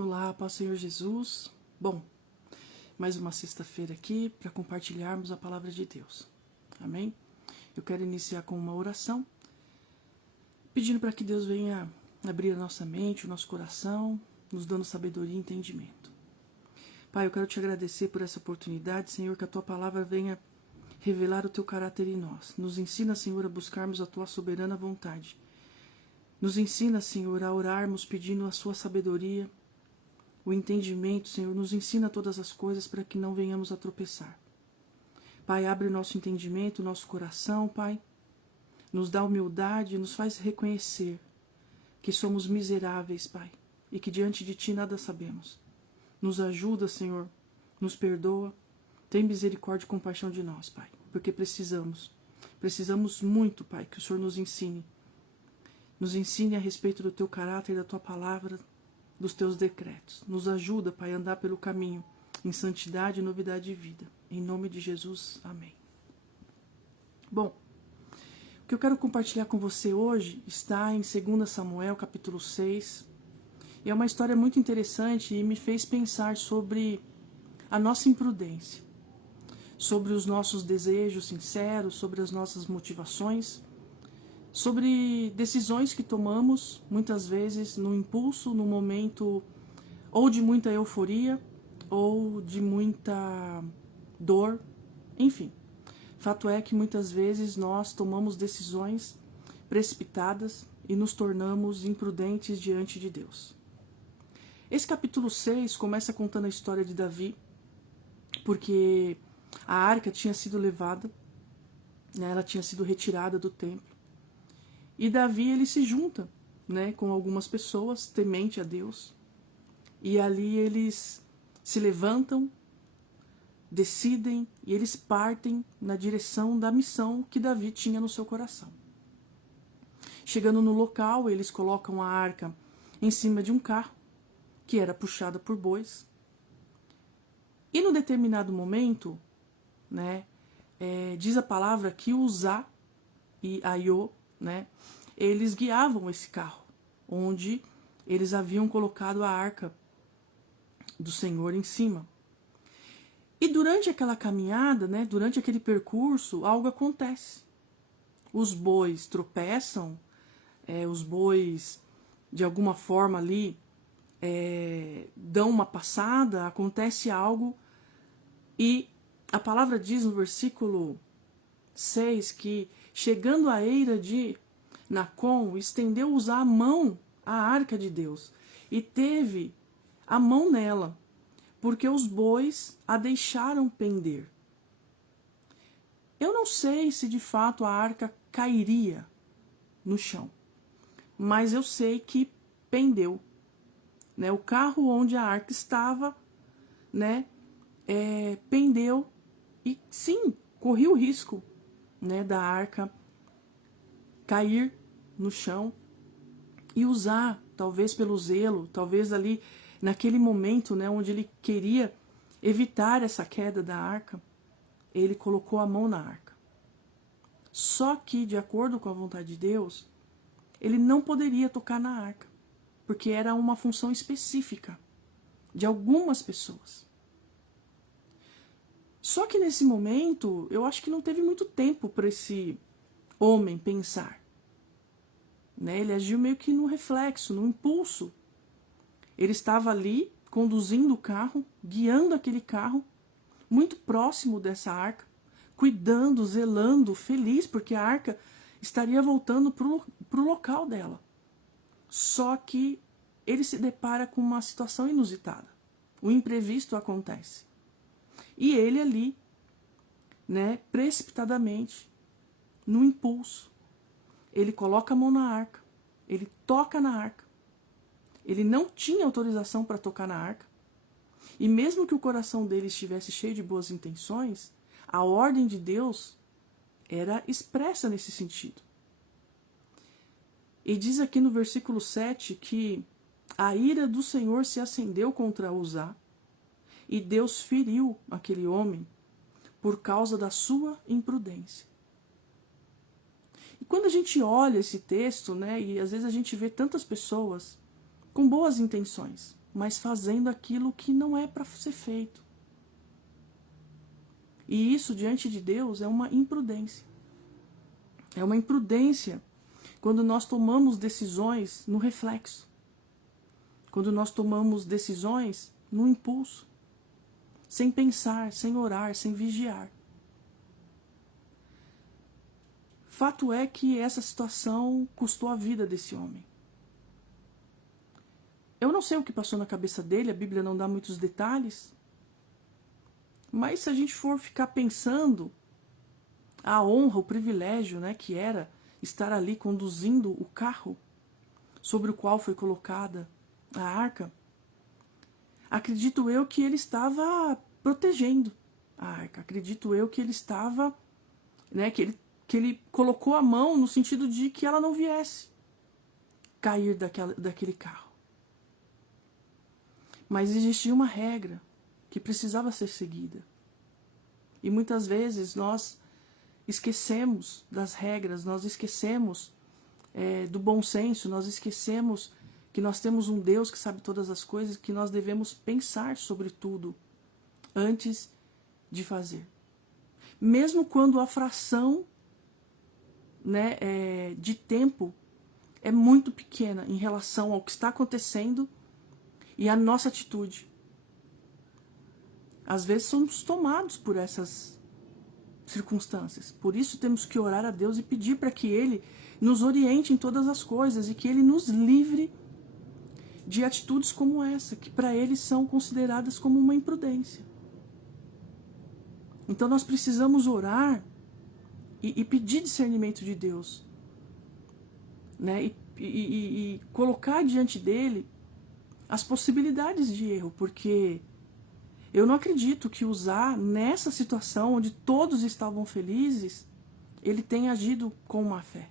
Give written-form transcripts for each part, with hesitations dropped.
Olá, paz do Senhor Jesus. Bom, mais uma sexta-feira aqui para compartilharmos a palavra de Deus. Amém? Eu quero iniciar com uma oração, pedindo para que Deus venha abrir a nossa mente, o nosso coração, nos dando sabedoria e entendimento. Pai, eu quero te agradecer por essa oportunidade, Senhor, que a tua palavra venha revelar o teu caráter em nós. Nos ensina, Senhor, a buscarmos a tua soberana vontade. Nos ensina, Senhor, a orarmos pedindo a sua sabedoria, o entendimento, Senhor. Nos ensina todas as coisas para que não venhamos a tropeçar. Pai, abre o nosso entendimento, o nosso coração, Pai. Nos dá humildade, nos faz reconhecer que somos miseráveis, Pai, e que diante de Ti nada sabemos. Nos ajuda, Senhor, nos perdoa. Tem misericórdia e compaixão de nós, Pai, porque precisamos. Precisamos muito, Pai, que o Senhor nos ensine. Nos ensine a respeito do Teu caráter, da Tua palavra, dos Teus decretos. Nos ajuda, Pai, a andar pelo caminho em santidade e novidade de vida. Em nome de Jesus, amém. Bom, o que eu quero compartilhar com você hoje está em 2 Samuel, capítulo 6. E é uma história muito interessante e me fez pensar sobre a nossa imprudência, sobre os nossos desejos sinceros, sobre as nossas motivações, sobre decisões que tomamos, muitas vezes no impulso, no momento ou de muita euforia, ou de muita dor, enfim. Fato é que muitas vezes nós tomamos decisões precipitadas e nos tornamos imprudentes diante de Deus. Esse capítulo 6 começa contando a história de Davi, porque a arca tinha sido levada, né, ela tinha sido retirada do templo. E Davi, ele se junta, né, com algumas pessoas, temente a Deus. E ali eles se levantam, decidem e eles partem na direção da missão que Davi tinha no seu coração. Chegando no local, eles colocam a arca em cima de um carro, que era puxada por bois. E no determinado momento, né, diz a palavra que Uzá e Aiô, né, eles guiavam esse carro, onde eles haviam colocado a arca do Senhor em cima. E durante aquela caminhada, né, durante aquele percurso, algo acontece. Os bois tropeçam, os bois, de alguma forma ali, dão uma passada, acontece algo, e a palavra diz no versículo 6 que, chegando à eira de Nacon, estendeu Uzá a mão à arca de Deus, e teve a mão nela, porque os bois a deixaram pender. Eu não sei se de fato a arca cairia no chão, mas eu sei que pendeu. Né? O carro onde a arca estava, né, pendeu, e sim, corria o risco, né, da arca cair no chão. E Uzá, talvez pelo zelo, talvez ali naquele momento, né, onde ele queria evitar essa queda da arca, ele colocou a mão na arca. Só que, de acordo com a vontade de Deus, ele não poderia tocar na arca, porque era uma função específica de algumas pessoas. Só que nesse momento, eu acho que não teve muito tempo para esse homem pensar. Né? Ele agiu meio que no reflexo, no impulso. Ele estava ali, conduzindo o carro, guiando aquele carro, muito próximo dessa arca, cuidando, zelando, feliz, porque a arca estaria voltando para o local dela. Só que ele se depara com uma situação inusitada. O imprevisto acontece. E ele ali, né, precipitadamente, no impulso, ele coloca a mão na arca, ele toca na arca. Ele não tinha autorização para tocar na arca. E mesmo que o coração dele estivesse cheio de boas intenções, a ordem de Deus era expressa nesse sentido. E diz aqui no versículo 7 que a ira do Senhor se acendeu contra Uzá, e Deus feriu aquele homem por causa da sua imprudência. E quando a gente olha esse texto, né, e às vezes a gente vê tantas pessoas com boas intenções, mas fazendo aquilo que não é para ser feito. E isso, diante de Deus, é uma imprudência. É uma imprudência quando nós tomamos decisões no reflexo. Quando nós tomamos decisões no impulso. Sem pensar, sem orar, sem vigiar. Fato é que essa situação custou a vida desse homem. Eu não sei o que passou na cabeça dele, a Bíblia não dá muitos detalhes. Mas se a gente for ficar pensando a honra, o privilégio, né, que era estar ali conduzindo o carro sobre o qual foi colocada a arca, acredito eu que ele estava protegendo a arca. Acredito eu que ele estava, né, que ele colocou a mão no sentido de que ela não viesse cair daquele carro. Mas existia uma regra que precisava ser seguida. E muitas vezes nós esquecemos das regras, nós esquecemos do bom senso, nós esquecemos que nós temos um Deus que sabe todas as coisas, que nós devemos pensar sobre tudo antes de fazer. Mesmo quando a fração, né, de tempo é muito pequena em relação ao que está acontecendo e à nossa atitude. Às vezes somos tomados por essas circunstâncias. Por isso temos que orar a Deus e pedir para que Ele nos oriente em todas as coisas e que Ele nos livre de atitudes como essa, que para Ele são consideradas como uma imprudência. Então nós precisamos orar e pedir discernimento de Deus, né? E colocar diante dele as possibilidades de erro, porque eu não acredito que usar nessa situação onde todos estavam felizes, ele tenha agido com má fé.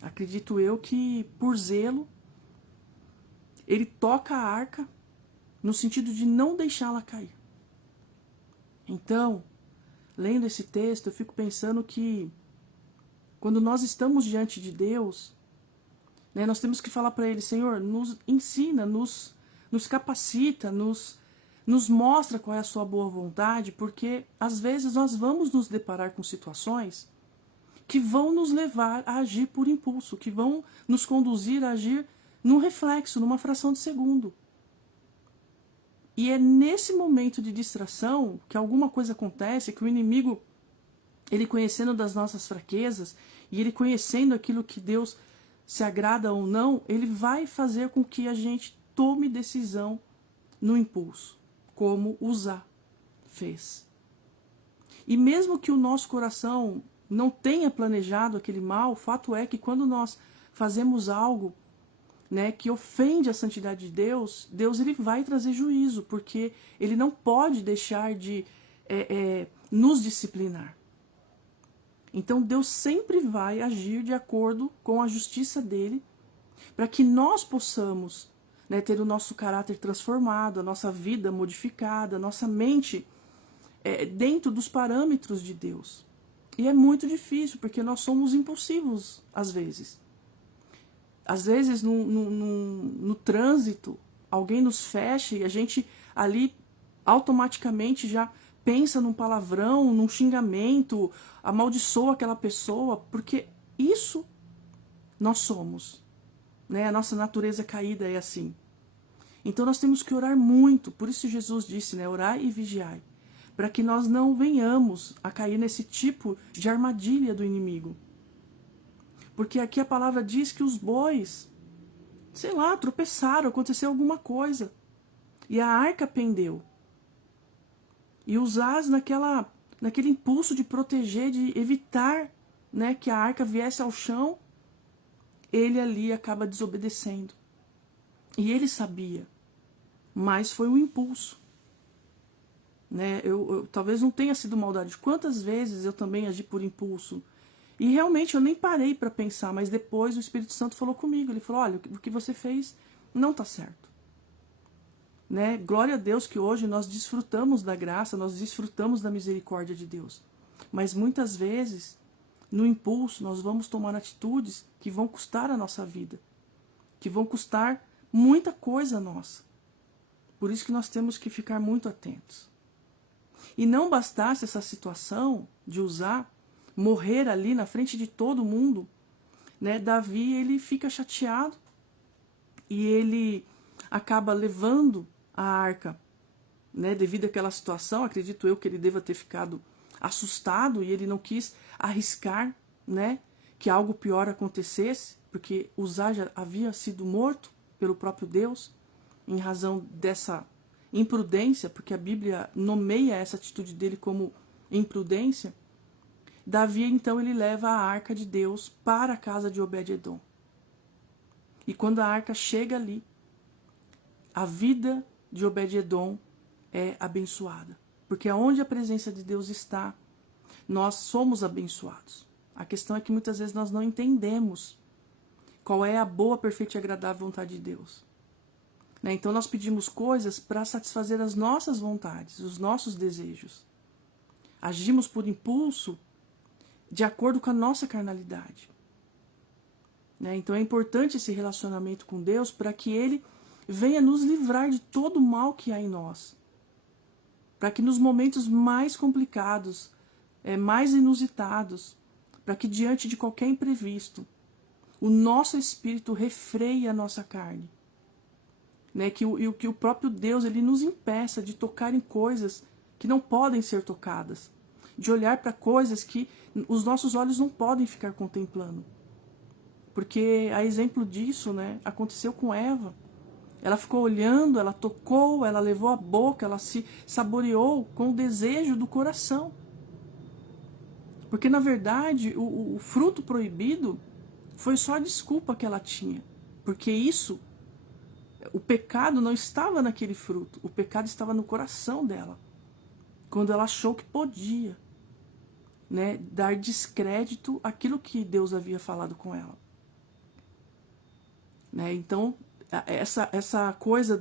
Acredito eu que, por zelo, ele toca a arca no sentido de não deixá-la cair. Então, lendo esse texto, eu fico pensando que quando nós estamos diante de Deus, né, nós temos que falar para Ele: Senhor, nos ensina, nos capacita, nos mostra qual é a sua boa vontade, porque às vezes nós vamos nos deparar com situações que vão nos levar a agir por impulso, que vão nos conduzir a agir num reflexo, numa fração de segundo. E é nesse momento de distração que alguma coisa acontece, que o inimigo, ele conhecendo das nossas fraquezas, e ele conhecendo aquilo que Deus se agrada ou não, ele vai fazer com que a gente tome decisão no impulso, como Uzá fez. E mesmo que o nosso coração não tenha planejado aquele mal, o fato é que quando nós fazemos algo, né, que ofende a santidade de Deus, Deus ele vai trazer juízo, porque ele não pode deixar de nos disciplinar. Então Deus sempre vai agir de acordo com a justiça dele, para que nós possamos, né, ter o nosso caráter transformado, a nossa vida modificada, a nossa mente dentro dos parâmetros de Deus. E é muito difícil, porque nós somos impulsivos às vezes. Às vezes no trânsito, alguém nos fecha e a gente ali automaticamente já pensa num palavrão, num xingamento, amaldiçoa aquela pessoa, porque isso nós somos, né? A nossa natureza caída é assim. Então nós temos que orar muito, por isso Jesus disse, né? Orai e vigiai, para que nós não venhamos a cair nesse tipo de armadilha do inimigo. Porque aqui a palavra diz que os bois, sei lá, tropeçaram, aconteceu alguma coisa. E a arca pendeu. E Uzás, naquele impulso de proteger, de evitar, né, que a arca viesse ao chão, ele ali acaba desobedecendo. E ele sabia, mas foi um impulso. Né? Eu talvez não tenha sido maldade. Quantas vezes eu também agi por impulso? E realmente eu nem parei para pensar, mas depois o Espírito Santo falou comigo. Ele falou: olha, o que você fez não está certo. Né? Glória a Deus que hoje nós desfrutamos da graça, nós desfrutamos da misericórdia de Deus. Mas muitas vezes, no impulso, nós vamos tomar atitudes que vão custar a nossa vida, que vão custar muita coisa nossa. Por isso que nós temos que ficar muito atentos. E não bastasse essa situação de Uzá morrer ali na frente de todo mundo, né? Davi, ele fica chateado e ele acaba levando a arca, né? Devido àquela situação, acredito eu que ele deva ter ficado assustado e ele não quis arriscar, né, que algo pior acontecesse, porque Uzá já havia sido morto pelo próprio Deus em razão dessa imprudência, porque a Bíblia nomeia essa atitude dele como imprudência. Davi, então, ele leva a arca de Deus para a casa de Obed-edom. E quando a arca chega ali, a vida de Obed-edom é abençoada. Porque aonde a presença de Deus está, nós somos abençoados. A questão é que muitas vezes nós não entendemos qual é a boa, perfeita e agradável vontade de Deus. Né? Então nós pedimos coisas para satisfazer as nossas vontades, os nossos desejos. Agimos por impulso de acordo com a nossa carnalidade. Né? Então é importante esse relacionamento com Deus para que Ele venha nos livrar de todo o mal que há em nós. Para que nos momentos mais complicados, mais inusitados, para que diante de qualquer imprevisto, o nosso espírito refreie a nossa carne. Né? Que o próprio Deus ele nos impeça de tocar em coisas que não podem ser tocadas, de olhar para coisas que os nossos olhos não podem ficar contemplando. Porque a exemplo disso, né, aconteceu com Eva. Ela ficou olhando, ela tocou, ela levou a boca, ela se saboreou com o desejo do coração. Porque, na verdade, o fruto proibido foi só a desculpa que ela tinha. Porque o pecado não estava naquele fruto, o pecado estava no coração dela. Quando ela achou que podia, né, dar descrédito àquilo que Deus havia falado com ela. Né, então, essa coisa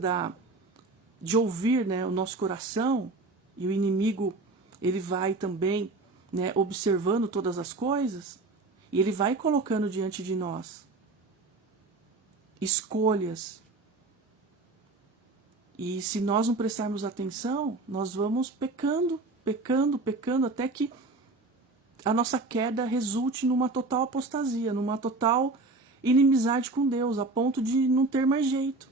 de ouvir, né, o nosso coração, e o inimigo ele vai também, né, observando todas as coisas, e ele vai colocando diante de nós escolhas. E se nós não prestarmos atenção, nós vamos pecando, até que a nossa queda resulte numa total apostasia, numa total inimizade com Deus, a ponto de não ter mais jeito.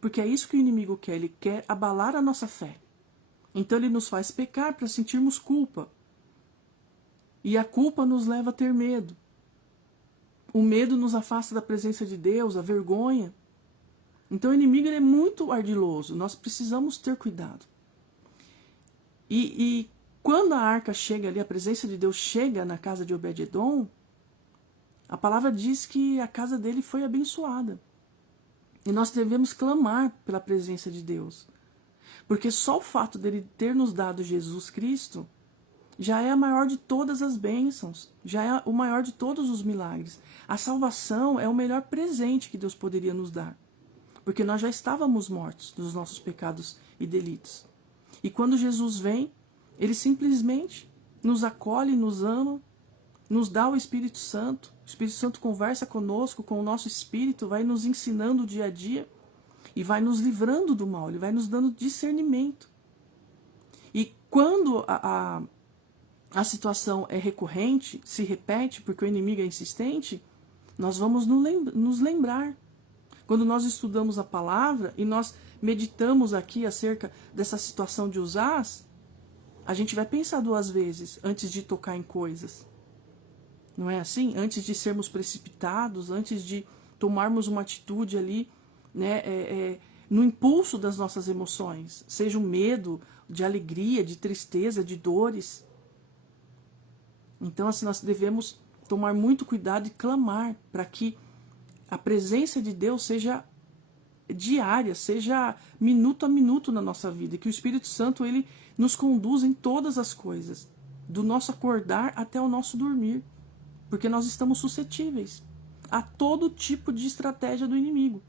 Porque é isso que o inimigo quer, ele quer abalar a nossa fé. Então ele nos faz pecar para sentirmos culpa. E a culpa nos leva a ter medo. O medo nos afasta da presença de Deus, a vergonha. Então o inimigo ele é muito ardiloso, nós precisamos ter cuidado. E quando a arca chega ali, a presença de Deus chega na casa de Obed-edom, a palavra diz que a casa dele foi abençoada. E nós devemos clamar pela presença de Deus. Porque só o fato dele ter nos dado Jesus Cristo já é a maior de todas as bênçãos, já é o maior de todos os milagres. A salvação é o melhor presente que Deus poderia nos dar. Porque nós já estávamos mortos dos nossos pecados e delitos. E quando Jesus vem, ele simplesmente nos acolhe, nos ama, nos dá o Espírito Santo. O Espírito Santo conversa conosco, com o nosso espírito, vai nos ensinando dia a dia e vai nos livrando do mal, ele vai nos dando discernimento. E quando a situação é recorrente, se repete, porque o inimigo é insistente, nós vamos nos lembrar. Quando nós estudamos a palavra e nós meditamos aqui acerca dessa situação de Uzás, a gente vai pensar duas vezes antes de tocar em coisas. Não é assim? Antes de sermos precipitados, antes de tomarmos uma atitude ali, né, no impulso das nossas emoções, seja um medo, de alegria, de tristeza, de dores. Então, assim, nós devemos tomar muito cuidado e clamar para que a presença de Deus seja diária, seja minuto a minuto na nossa vida, que o Espírito Santo ele nos conduza em todas as coisas, do nosso acordar até o nosso dormir, porque nós estamos suscetíveis a todo tipo de estratégia do inimigo.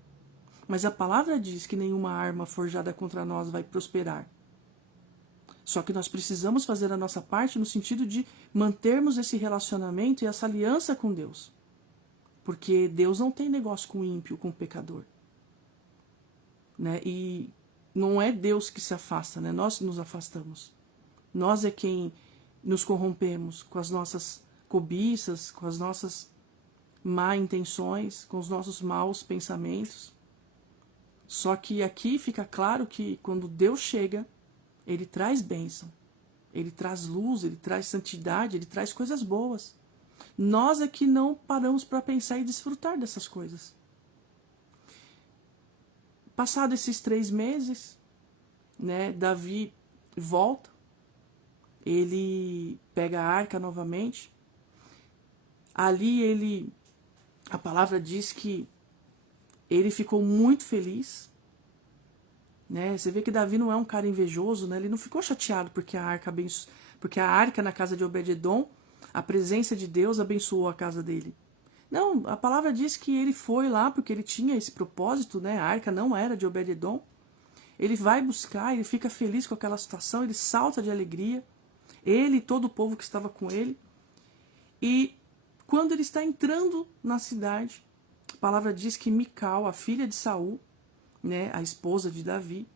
Mas a palavra diz que nenhuma arma forjada contra nós vai prosperar. Só que nós precisamos fazer a nossa parte no sentido de mantermos esse relacionamento e essa aliança com Deus. Porque Deus não tem negócio com o ímpio, com o pecador. Né? E não é Deus que se afasta, né? Nós nos afastamos. Nós é quem nos corrompemos com as nossas cobiças, com as nossas má intenções, com os nossos maus pensamentos. Só que aqui fica claro que quando Deus chega, Ele traz bênção, Ele traz luz, Ele traz santidade, Ele traz coisas boas. Nós é que não paramos para pensar e desfrutar dessas coisas. Passado esses 3 meses, né, Davi volta, ele pega a arca novamente. Ali a palavra diz que ele ficou muito feliz, né? Você vê que Davi não é um cara invejoso, né? Ele não ficou chateado porque a arca na casa de Obed-edom, a presença de Deus abençoou a casa dele. Não, a palavra diz que ele foi lá porque ele tinha esse propósito, né? A arca não era de Obed-edom. Ele vai buscar, ele fica feliz com aquela situação, ele salta de alegria. Ele e todo o povo que estava com ele. E quando ele está entrando na cidade, a palavra diz que Mical, a filha de Saul, né, a esposa de Davi,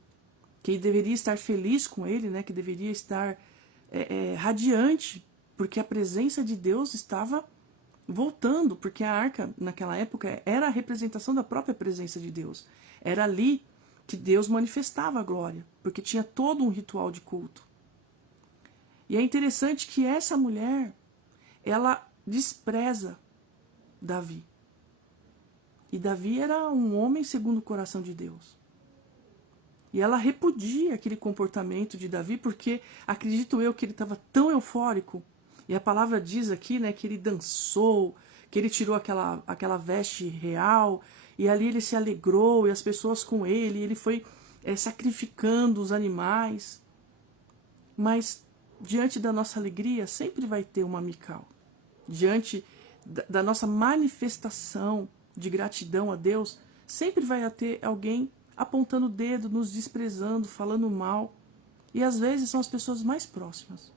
que deveria estar feliz com ele, né, que deveria estar radiante, porque a presença de Deus estava voltando, porque a arca, naquela época, era a representação da própria presença de Deus. Era ali que Deus manifestava a glória, porque tinha todo um ritual de culto. E é interessante que essa mulher, ela despreza Davi. E Davi era um homem segundo o coração de Deus. E ela repudia aquele comportamento de Davi, porque acredito eu que ele estava tão eufórico. E a palavra diz aqui, né, que ele dançou, que ele tirou aquela veste real, e ali ele se alegrou, e as pessoas com ele, e ele foi sacrificando os animais. Mas diante da nossa alegria sempre vai ter uma Mical. Diante da nossa manifestação de gratidão a Deus, sempre vai ter alguém apontando o dedo, nos desprezando, falando mal. E às vezes são as pessoas mais próximas.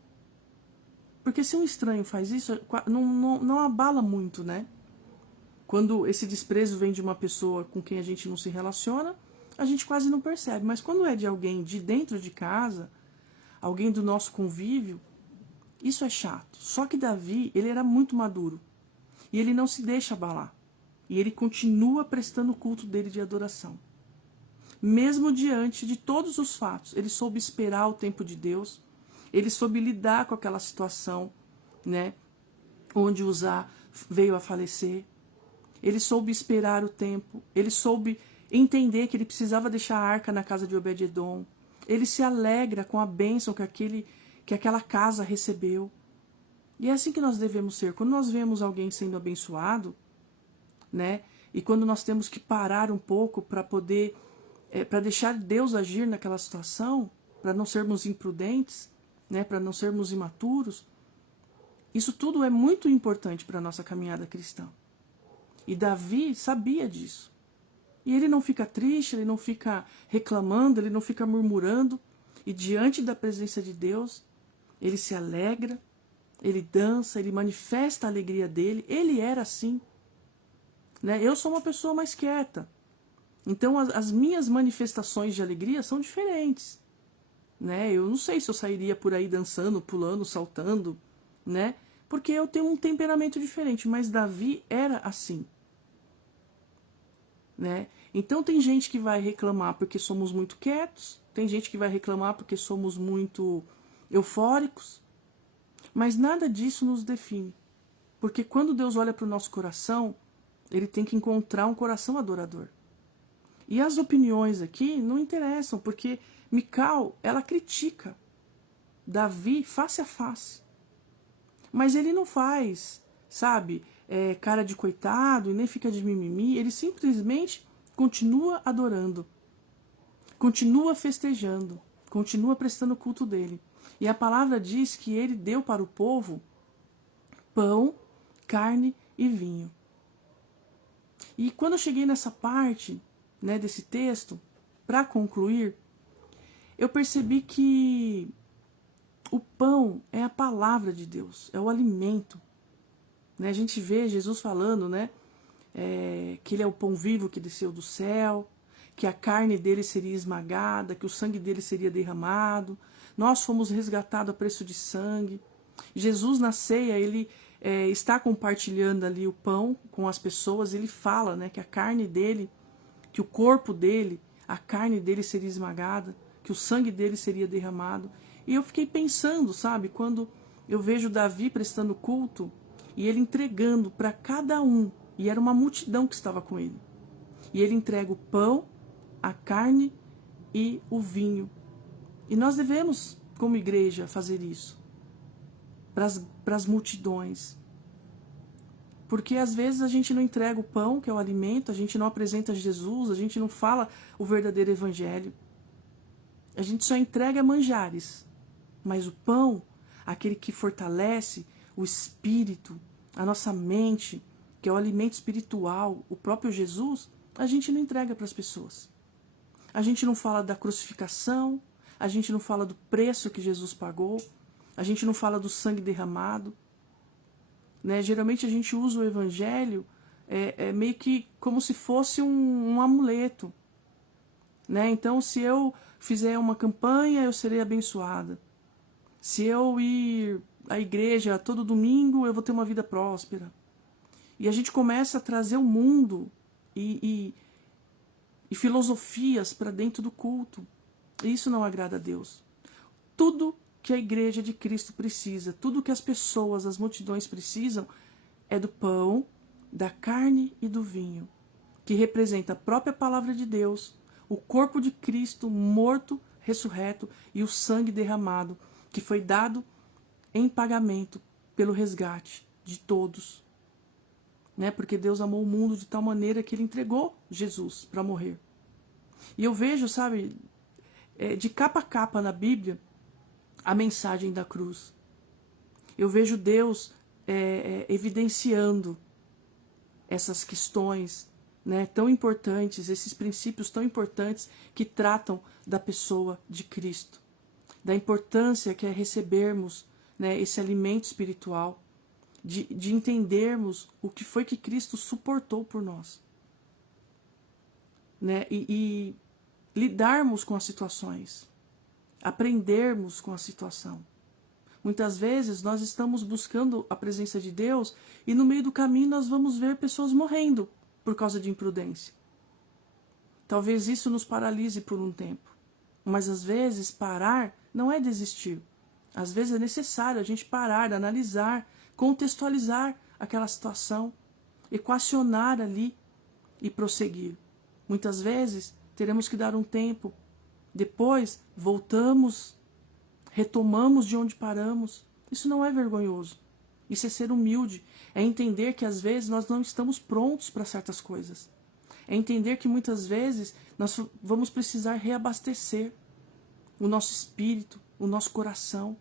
Porque se um estranho faz isso, não abala muito, né? Quando esse desprezo vem de uma pessoa com quem a gente não se relaciona, a gente quase não percebe. Mas quando é de alguém de dentro de casa, alguém do nosso convívio, isso é chato. Só que Davi, ele era muito maduro. E ele não se deixa abalar. E ele continua prestando o culto dele de adoração. Mesmo diante de todos os fatos, ele soube esperar o tempo de Deus. Ele soube lidar com aquela situação, né, onde Uzá veio a falecer. Ele soube esperar o tempo. Ele soube entender que ele precisava deixar a arca na casa de Obed-edom. Ele se alegra com a bênção que aquela casa recebeu. E é assim que nós devemos ser. Quando nós vemos alguém sendo abençoado, né, e quando nós temos que parar um pouco para poder, para deixar Deus agir naquela situação, para não sermos imprudentes, né, para não sermos imaturos, isso tudo é muito importante para a nossa caminhada cristã. E Davi sabia disso. E ele não fica triste, ele não fica reclamando, ele não fica murmurando. E diante da presença de Deus, ele se alegra, ele dança, ele manifesta a alegria dele. Ele era assim. Né? Eu sou uma pessoa mais quieta. Então as minhas manifestações de alegria são diferentes. Né? Eu não sei se eu sairia por aí dançando, pulando, saltando, né? Porque eu tenho um temperamento diferente. Mas Davi era assim. Né? Então tem gente que vai reclamar porque somos muito quietos, tem gente que vai reclamar porque somos muito eufóricos, mas nada disso nos define, porque quando Deus olha para o nosso coração, ele tem que encontrar um coração adorador. E as opiniões aqui não interessam, porque Mical, ela critica Davi face a face, mas ele não faz, sabe, cara de coitado e nem fica de mimimi, ele simplesmente continua adorando, continua festejando, continua prestando culto dele. E a palavra diz que ele deu para o povo pão, carne e vinho. E quando eu cheguei nessa parte, né, desse texto, para concluir, eu percebi que o pão é a palavra de Deus, é o alimento. Né? A gente vê Jesus falando, né, que ele é o pão vivo que desceu do céu, que a carne dele seria esmagada, que o sangue dele seria derramado. Nós fomos resgatados a preço de sangue. Jesus, na ceia, ele está compartilhando ali o pão com as pessoas. Ele fala, né, que a carne dele, que o corpo dele, a carne dele seria esmagada, que o sangue dele seria derramado. E eu fiquei pensando, sabe, quando eu vejo Davi prestando culto e ele entregando para cada um, e era uma multidão que estava com ele. E ele entrega o pão, a carne e o vinho. E nós devemos, como igreja, fazer isso para as multidões. Porque às vezes a gente não entrega o pão, que é o alimento, a gente não apresenta Jesus, a gente não fala o verdadeiro evangelho. A gente só entrega manjares. Mas o pão, aquele que fortalece o espírito, a nossa mente, que é o alimento espiritual, o próprio Jesus, a gente não entrega para as pessoas. A gente não fala da crucificação, a gente não fala do preço que Jesus pagou, a gente não fala do sangue derramado. Né? Geralmente a gente usa o evangelho meio que como se fosse um amuleto. Né? Então, se eu fizer uma campanha, eu serei abençoada. Se eu ir à igreja todo domingo, eu vou ter uma vida próspera. E a gente começa a trazer o mundo e filosofias para dentro do culto. E isso não agrada a Deus. Tudo que a igreja de Cristo precisa, tudo que as pessoas, as multidões precisam, é do pão, da carne e do vinho, que representa a própria palavra de Deus, o corpo de Cristo morto, ressurreto e o sangue derramado, que foi dado em pagamento pelo resgate de todos. Né? Porque Deus amou o mundo de tal maneira que ele entregou Jesus para morrer. E eu vejo, sabe, de capa a capa na Bíblia, a mensagem da cruz. Eu vejo Deus evidenciando essas questões, né, tão importantes, esses princípios tão importantes que tratam da pessoa de Cristo, da importância que é recebermos, né, esse alimento espiritual, de entendermos o que foi que Cristo suportou por nós, né, e lidarmos com as situações, aprendermos com a situação. Muitas vezes nós estamos buscando a presença de Deus e no meio do caminho nós vamos ver pessoas morrendo por causa de imprudência. Talvez isso nos paralise por um tempo. Mas às vezes parar não é desistir. Às vezes é necessário a gente parar, analisar, contextualizar aquela situação, equacionar ali e prosseguir. Muitas vezes teremos que dar um tempo. Depois voltamos, retomamos de onde paramos. Isso não é vergonhoso. Isso é ser humilde. É entender que às vezes nós não estamos prontos para certas coisas. É entender que muitas vezes nós vamos precisar reabastecer o nosso espírito, o nosso coração.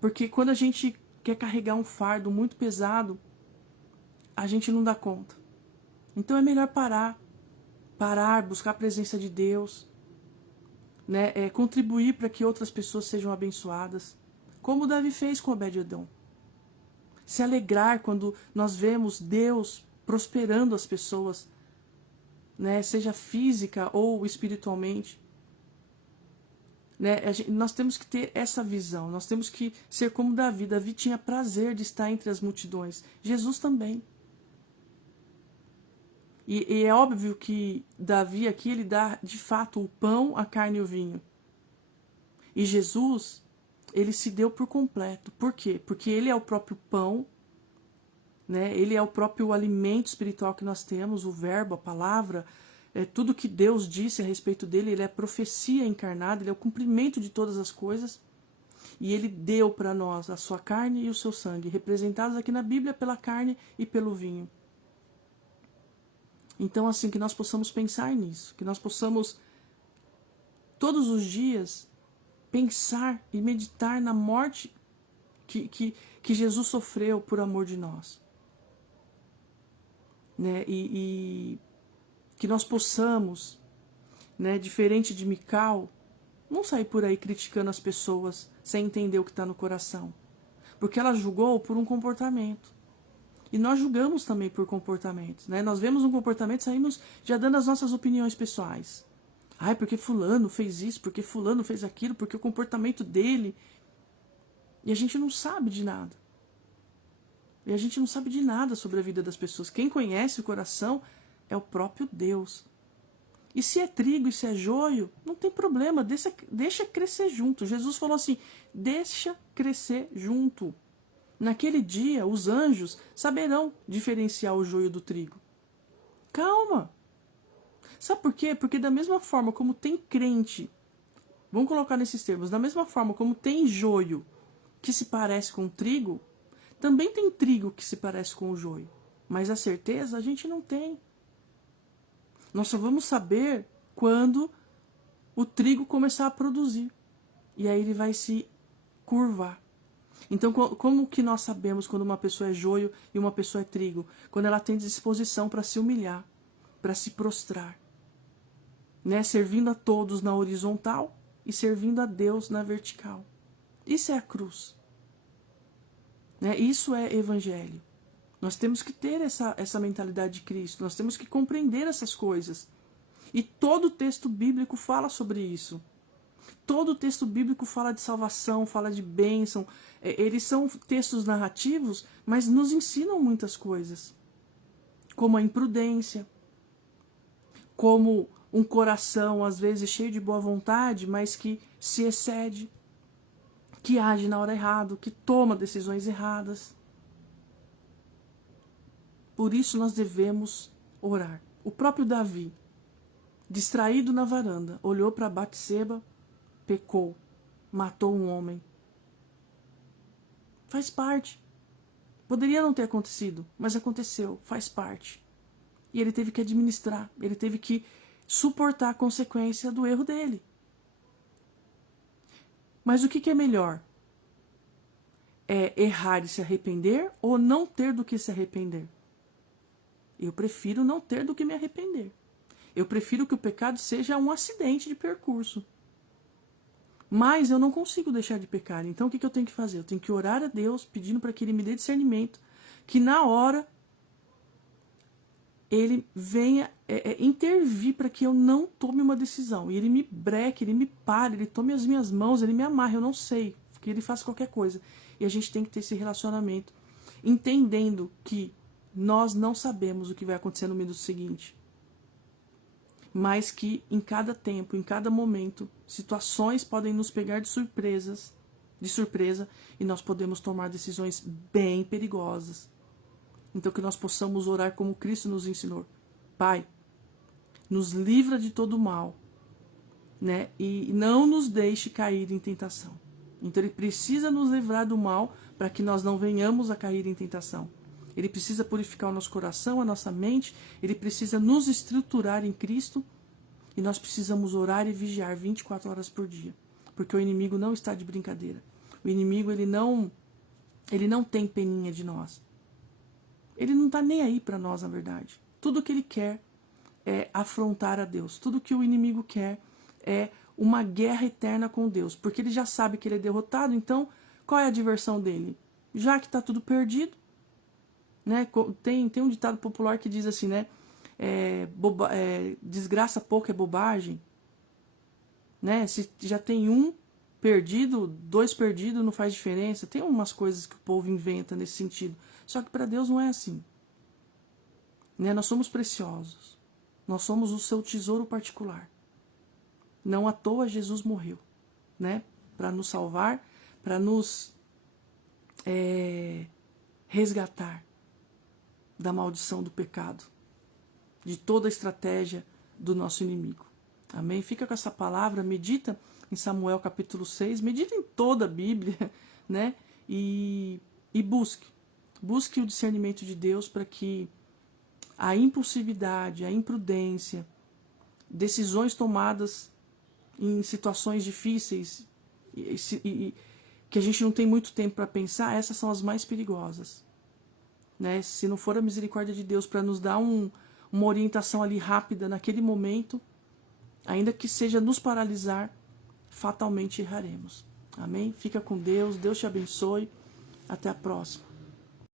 Porque quando a gente quer carregar um fardo muito pesado, a gente não dá conta. Então é melhor parar, buscar a presença de Deus, né? Contribuir para que outras pessoas sejam abençoadas, como Davi fez com Obed-Edom. Se alegrar quando nós vemos Deus prosperando as pessoas, né? Seja física ou espiritualmente. Né? Nós temos que ter essa visão, nós temos que ser como Davi. Davi tinha prazer de estar entre as multidões, Jesus também. E é óbvio que Davi aqui, ele dá de fato o pão, a carne e o vinho. E Jesus, ele se deu por completo. Por quê? Porque ele é o próprio pão, né? Ele é o próprio alimento espiritual que nós temos, o verbo, a palavra, tudo que Deus disse a respeito dele, ele é profecia encarnada, ele é o cumprimento de todas as coisas. E ele deu para nós a sua carne e o seu sangue, representados aqui na Bíblia pela carne e pelo vinho. Então, assim, que nós possamos pensar nisso, que nós possamos, todos os dias, pensar e meditar na morte que Jesus sofreu por amor de nós. Né? E que nós possamos, né, diferente de Mical, não sair por aí criticando as pessoas sem entender o que está no coração. Porque ela julgou por um comportamento. E nós julgamos também por comportamentos, né? Nós vemos um comportamento e saímos já dando as nossas opiniões pessoais. Ai, porque fulano fez isso, porque fulano fez aquilo, porque o comportamento dele... E a gente não sabe de nada. E a gente não sabe de nada sobre a vida das pessoas. Quem conhece o coração é o próprio Deus. E se é trigo e se é joio, não tem problema, deixa crescer junto. Jesus falou assim, deixa crescer junto. Naquele dia, os anjos saberão diferenciar o joio do trigo. Calma. Sabe por quê? Porque da mesma forma como tem crente, vamos colocar nesses termos, da mesma forma como tem joio que se parece com trigo, também tem trigo que se parece com o joio. Mas a certeza a gente não tem. Nós só vamos saber quando o trigo começar a produzir. E aí ele vai se curvar. Então, como que nós sabemos quando uma pessoa é joio e uma pessoa é trigo? Quando ela tem disposição para se humilhar, para se prostrar. Né? Servindo a todos na horizontal e servindo a Deus na vertical. Isso é a cruz. Né? Isso é evangelho. Nós temos que ter essa mentalidade de Cristo. Nós temos que compreender essas coisas. E todo o texto bíblico fala sobre isso. Todo o texto bíblico fala de salvação, fala de bênção. Eles são textos narrativos, mas nos ensinam muitas coisas. Como a imprudência. Como um coração, às vezes, cheio de boa vontade, mas que se excede. Que age na hora errada, que toma decisões erradas. Por isso nós devemos orar. O próprio Davi, distraído na varanda, olhou para Batseba, pecou, matou um homem. Faz parte. Poderia não ter acontecido, mas aconteceu, faz parte. E ele teve que administrar, ele teve que suportar a consequência do erro dele. Mas o que é melhor? É errar e se arrepender ou não ter do que se arrepender? Eu prefiro não ter do que me arrepender. Eu prefiro que o pecado seja um acidente de percurso. Mas eu não consigo deixar de pecar. Então o que eu tenho que fazer? Eu tenho que orar a Deus, pedindo para que Ele me dê discernimento, que na hora Ele venha intervir para que eu não tome uma decisão. E Ele me breque, Ele me pare, Ele tome as minhas mãos, Ele me amarre, eu não sei. Que Ele faça qualquer coisa. E a gente tem que ter esse relacionamento, entendendo que nós não sabemos o que vai acontecer no minuto seguinte. Mas que em cada tempo, em cada momento, situações podem nos pegar de surpresa, e nós podemos tomar decisões bem perigosas. Então que nós possamos orar como Cristo nos ensinou. Pai, nos livra de todo o mal, né? E não nos deixe cair em tentação. Então Ele precisa nos livrar do mal para que nós não venhamos a cair em tentação. Ele precisa purificar o nosso coração, a nossa mente. Ele precisa nos estruturar em Cristo. E nós precisamos orar e vigiar 24 horas por dia. Porque o inimigo não está de brincadeira. O inimigo, ele não tem peninha de nós. Ele não está nem aí para nós, na verdade. Tudo que ele quer é afrontar a Deus. Tudo que o inimigo quer é uma guerra eterna com Deus. Porque ele já sabe que ele é derrotado. Então, qual é a diversão dele? Já que está tudo perdido, né? Tem um ditado popular que diz assim, né? Desgraça pouco é bobagem, né? Se já tem um perdido, 2 perdidos, não faz diferença. Tem umas coisas que o povo inventa nesse sentido. Só que para Deus não é assim, né? Nós somos preciosos. Nós somos o seu tesouro particular. Não à toa Jesus morreu, né? Para nos salvar, para nos resgatar da maldição do pecado, de toda a estratégia do nosso inimigo. Amém? Fica com essa palavra, medita em Samuel capítulo 6, medita em toda a Bíblia, né? E busque o discernimento de Deus para que a impulsividade, a imprudência, decisões tomadas em situações difíceis e que a gente não tem muito tempo para pensar, essas são as mais perigosas. Né? Se não for a misericórdia de Deus para nos dar uma orientação ali rápida naquele momento, ainda que seja nos paralisar, fatalmente erraremos. Amém? Fica com Deus, Deus te abençoe. Até a próxima.